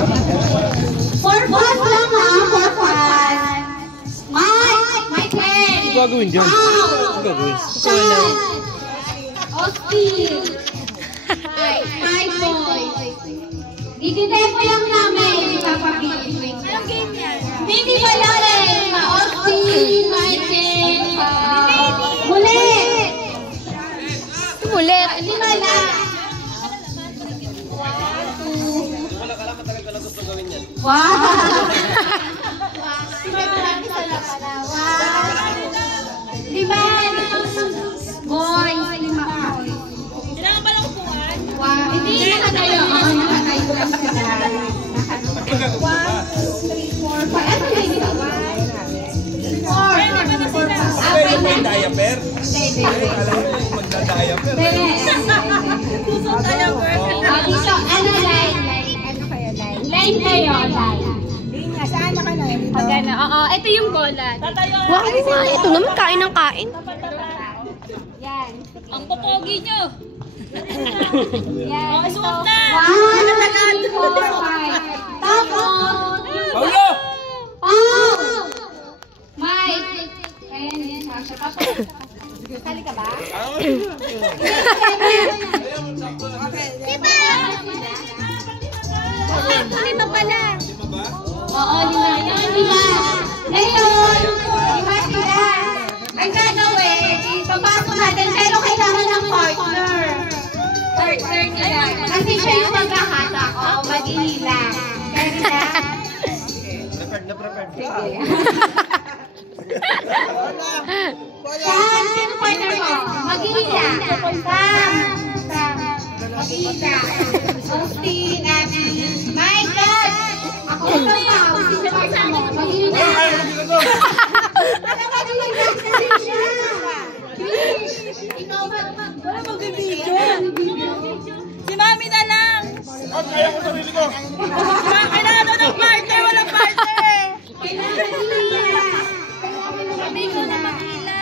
For fun lang ha, for fun. Mike, my friend. Ano gagawin dyan? Ano gagawin? Sean. Austin. My boy. Dititempo lang namin, Papa B. Anong game yan? Hindi ba lang Austin, Michael, Mulit. Mulit. Hindi ba lang? Wow! Lima! Boy! Lima! Kailangan ba lang upuan? Wow! Hindi nakatayo. Nakatayo lang sila. 1, 2, 3, 4, 5. Ano na yun? 4. May diaper? Hindi. Magda-diaper. Pusong diaper. Dito, ano line? Line kayo, line. Saan na ka na? Pag ano, oo, ito yung bola. Wow, Ito naman, kain ng kain. Yan. Ang popogi nyo. Yan. Okay, suot na. 1, 2, 3, 4, 5. Tapos, Paulo! Paul! Mike! Ayan din, Sasha. Kali ka ba? Lima pala. Oo, lima. Lima. Ngayon, lima. Ang gagawin, ipapasok natin, pero kailangan ng partner. Partner nila. Kasi siya yung magkakatak. Oo, maghihila. Kaya nila. Sige. Sam, sino partner mo? Maghihila. Sam. Maghihila. Austin, Abby. Michael! Ako ito pa. Austin sa partner mo. Maghihila. Ikaw ba? Wala magbibidyo. Si Mami na lang. Kaya ko sarili ko. Kailangan daw ng partner. Walang partner. Sabi ko na makila.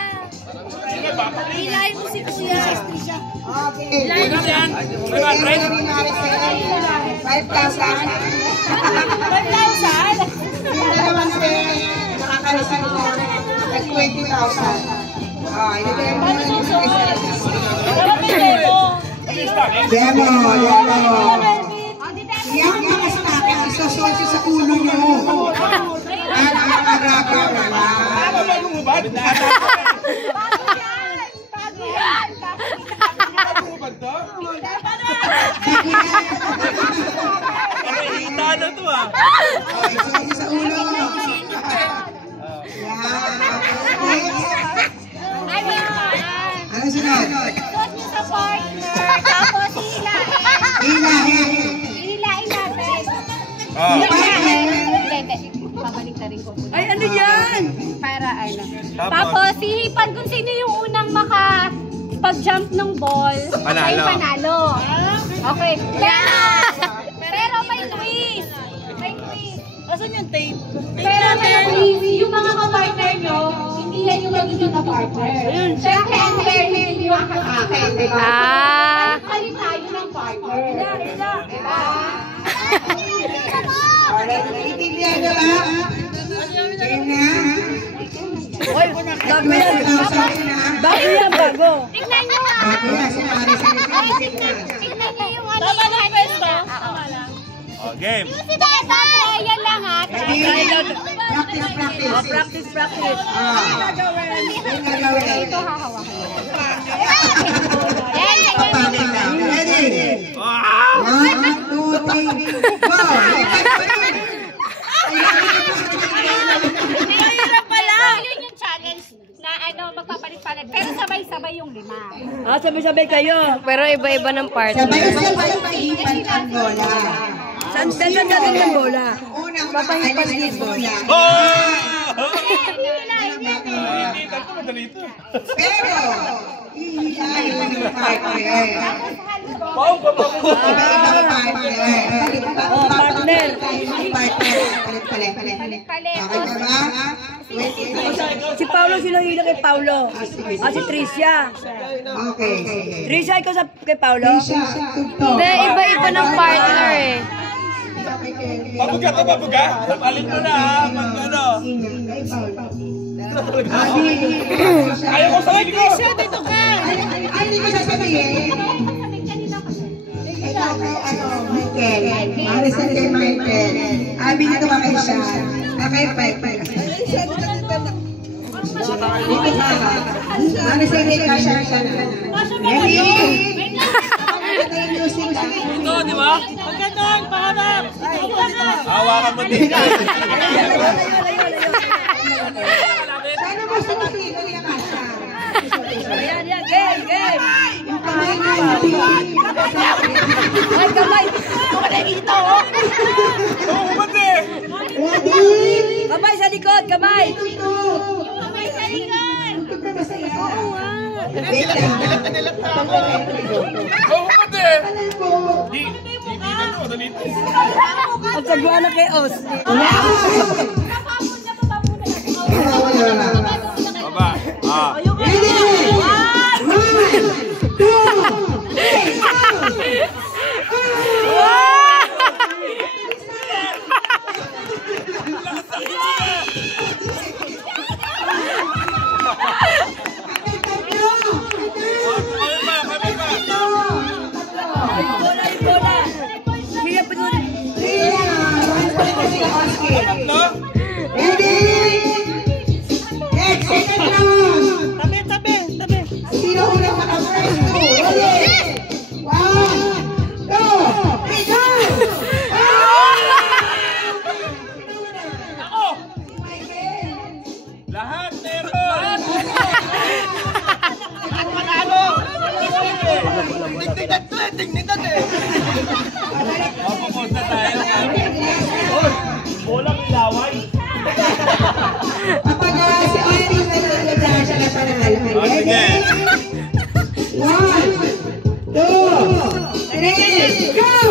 Hilahin mo si Kuya. Hilahin mo siya. 5,000. 5,000? Dalawang nakakareceive na ng 20,000. Ilagay mo na yung Dapat may demo. Demo. Iyak mo na sa akin, isasosyo sa ulo nyo. Nakakaraga wala. Hita na to ah. Isasosyo sa ulo. Ano sunod? Suot niyo sa partner. Tapos hila. Hila. Hilain natin. Hindi. Babalik na rin ko. Ay, ano yan? Para ano. Tapos hihipan kung sino yung unang pag-jump ng ball. Panalo. Siya yung panalo. Okay. Pero may quiz. May quiz. Asan yung tape? Pero may quiz. Yung mga kapartner nyo, hindi yan yung magiging kapartner. Siyempre, ang fairly hindi yung kakakin. Diba? Palit tayo ng partner. Diba? Naiintindihan na ba? Game na? Bago yan, bago. Tignan nyo ha. Bago yan, sinari sa Tignan nyo yung ano. Tama na yung pwesto. Oh, game. Yan lang ha. Practice. Practice. Yung gagawin. Ito hahawakan. Papakit lang. Ready? 1, 2, 3, go! Mahirap pala. Yun yung challenge na magpapalit-palit. Pero sabay-sabay yung lima. Sabay-sabay kayo. Pero iba-iba ng partner. Sabay-sabay pahipan ang bola. Saan natin yung bola? Unang papahipan ang bola. Pero, ihilahin mo ng partner. Iba-ibang partner. Palit-palit. Okay ka ba? Si Paulo, sino hila kay Paulo? Si Tricia. Okay. Tricia, ikaw kay Paulo? Trisha, tugtog. Hindi, iba-iba ng partner eh. Okay Pabuga to, pabuga. Alin mo na ha, mag ano. Ayaw ko sa sarili ko. Dito ka. Ay, hindi ko sasabihin. Ikaw kay Michael. Maricel kay Michael. Abi dito ka kay Sean. Kay Pepe. Dito ka. Maricel kay Sean. Ready? Ito, di ba? Pagkatang, paharap. Hawakan mo din. Sana mo sa kasi ito yung kasha. Yan, game, game. Yung kamay na Ay, kamay. Ito ka na dito, oh. Oo, kumandi. Ready? Kamay sa likod, kamay. Ito. Kamay sa likod. Ito ka masaya. Oo, nga. Wait lang. Oo, kumandi. Alam ko. Di mo, dalito. Ang sagwa na kay Os. Baba. Ah. Ready? 1, 2, 3. Lahat meron! Tingnan eh! Mapupos na tayo. Walang ilaway. Kapag si Austin na nagdadaan siya na panalo. Sige. 1, 2, 3, go!